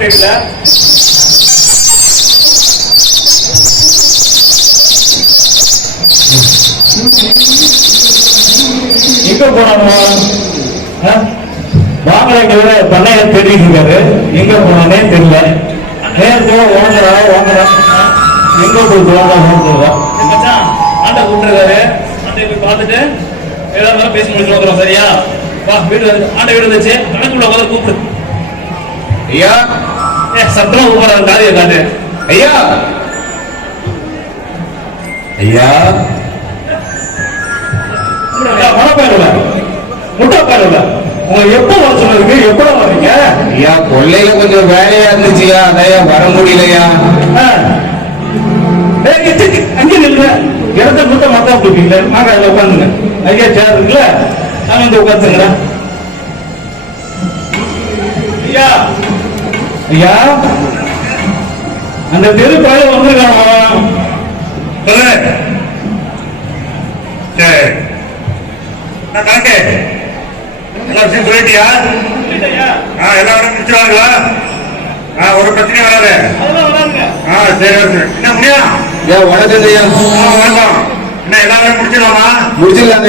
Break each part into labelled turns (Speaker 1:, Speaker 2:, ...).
Speaker 1: பிளேட்ல எங்க போனோமா வாங்கலைங்கிற பண்ணைய தேடிட்டு இருக்காரு. எங்க போனானே தெரியல. நேரத்தோட வாங்குறா வாங்குறா எங்க போய் வாங்க வாங்குறா மச்சான் ஆண்டை கூப்பிட்டுருக்காரு. ஆண்டை போய் பார்த்துட்டு ஏதாவது பேசி முடிச்சு சரியா? வா வீடு ஆண்டை வீடு வந்துச்சு. கணக்குள்ள உட்காந்து கூப்பிடு.
Speaker 2: ஐயா.
Speaker 1: சத்தமா கூப்பிடுறாரு காதியை காட்டு
Speaker 2: ஐயா. ஐயா. கொள்ளையில கொஞ்சம் வேலையா இருந்துச்சுயா? அதையா வர முடியலையா?
Speaker 1: அங்கே நில்லுங்க. இடத்த கொடுத்த மத்தா கொடுப்பீங்களே? வாங்க அதில் உட்காந்துங்க. ஐயா சேர் இருக்குல்ல? நான் வந்து உட்காந்துங்க ஐயா. ஐயா? அந்த தெரு பழைய வந்திருக்கான்
Speaker 3: கணக்கு. எல்லா விஷயம் சொல்லிட்டியா? ஆ எல்லா வரையும் முடிச்சிருவாங்களா? ஆ ஒரு பிரச்சனையும் வராது. ஆ சரி என்ன
Speaker 2: வணக்கம் ஐயா.
Speaker 3: ஆ வணக்கம். என்ன எல்லா வரையும் முடிச்சிடலாமா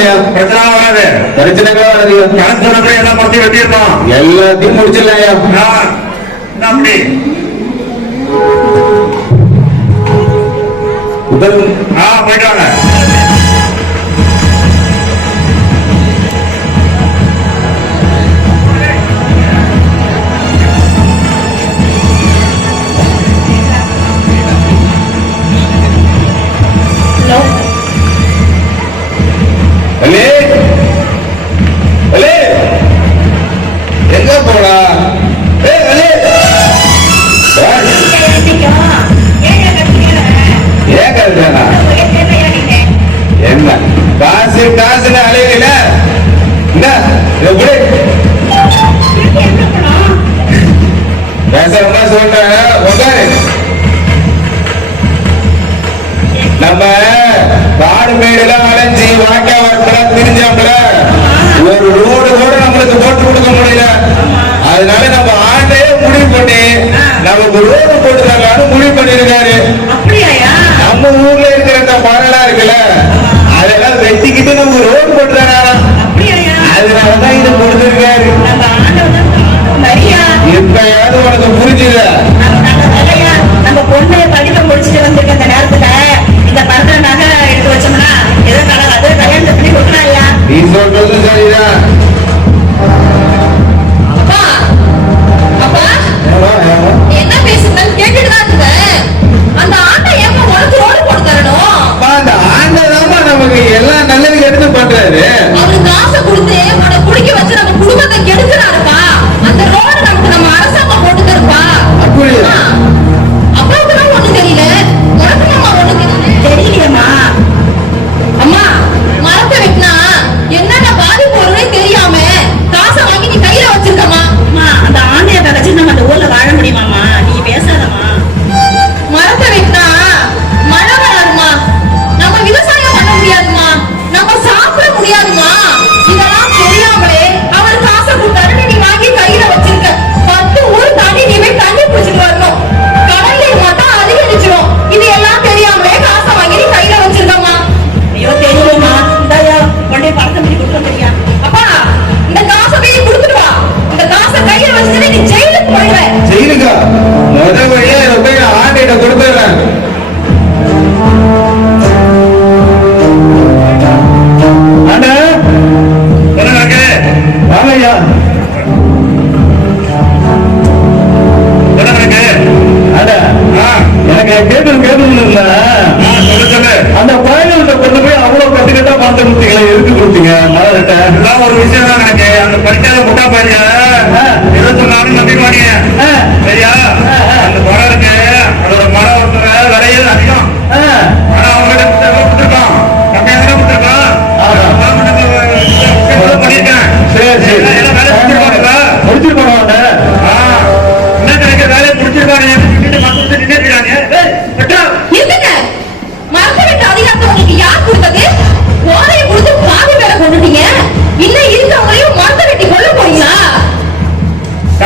Speaker 2: ஐயா.
Speaker 3: பிரச்சனை வராது.
Speaker 2: பிரச்சனைகளா வராது
Speaker 3: கணக்கு சொன்னபடி எல்லாம் பத்தி வெட்டியிருந்தோம்
Speaker 2: எல்லாத்தையும் முடிச்சிடலாம் ஐயா.
Speaker 3: அப்படி.
Speaker 2: உதவி.
Speaker 3: ஆ போயிட்டு
Speaker 2: காசு காசுன்னு அலையில என்ன? எப்படி பேசாம சொல்றேன்? உட்காரு நம்ம காடு மேடுலாம் அலைஞ்சி வாக்கா வரப்பெல்லாம் திரிஞ்சோம்ல ஒரு ரோடு கூட நம்மளுக்கு போட்டு கொடுக்க முடியல. அதனால நம்ம ஆண்டையே முடிவு பண்ணி நமக்கு ரோடு போட்டு தரலாம்னு முடிவு பண்ணிருக்காரு நம்ம ஊர்ல இருக்கிற இந்த மரம்லாம் இருக்குல்ல அதெல்லாம் வெட்டிக்கிட்டு நமக்கு ரோடு போட்டு தராராம் அதனாலதான் இது கொடுத்துருக்காரு. இப்பயாவது உனக்கு புரிஞ்சுத?
Speaker 4: நம்ம பொண்ணு படிப்பை முடிச்சுட்டு வந்திருக்க அந்த நேரத்துல இந்த பணத்தை நகை எடுத்து வச்சோம்னா எதோ கடை அது கல்யாணத்தை பண்ணி கொடுக்கலாம்
Speaker 2: நீ
Speaker 5: அந்த
Speaker 1: பயணத்தை கொண்டு போய் அவ்வளவு கட்டுக்கிட்டா பணத்தை கொடுத்தீங்களே எதுக்கு கொடுத்தீங்க மலர்கிட்ட
Speaker 3: ஒரு விஷயம் தான் கணக்கு அந்த படிக்காத முட்டா பாருங்க எதை சொன்னாலும் நம்பிக்க மாட்டீங்க.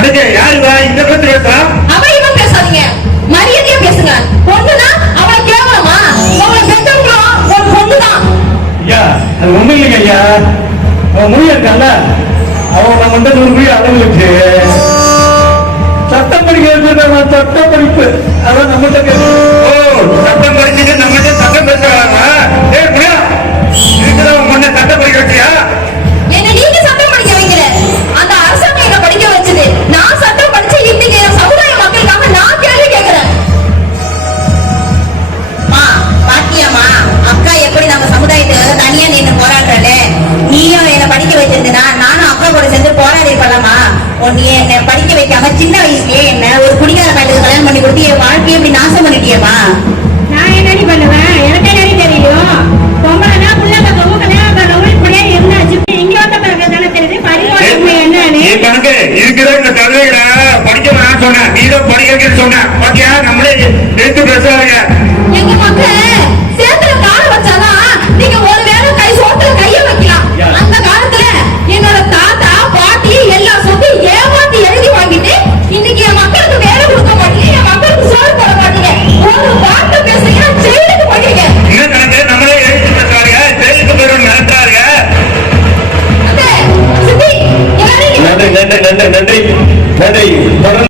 Speaker 3: அதுக்கு யாரு இந்த பத்தி
Speaker 1: பேசுறா அவ
Speaker 3: பேசாதீங்க. மரியாதையா பேசுங்க. பொண்ணுனா
Speaker 1: அவள கேவலமா?
Speaker 3: அவள பெத்தவங்களும் ஒரு பொண்ணு தான் ஐயா அது ஒண்ணு
Speaker 5: இல்லைங்க ஐயா. அவன் மொழி இருக்கான்ல. அவன் நம்ம
Speaker 3: வந்து நூறு மொழி
Speaker 1: அளவுக்கு சட்டம் படிக்க சட்ட படிப்பு அதான் நம்மகிட்ட
Speaker 3: கேட்கணும் உன்னைய
Speaker 5: என்ன படிக்க
Speaker 4: வைக்காம சின்ன வயசுலயே என்ன ஒரு குடிகார பயலுக்கு கல்யாணம் பண்ணி கொடுத்து என் வாழ்க்கையை இப்படி நாசம் பண்ணிட்டியமா
Speaker 1: ley.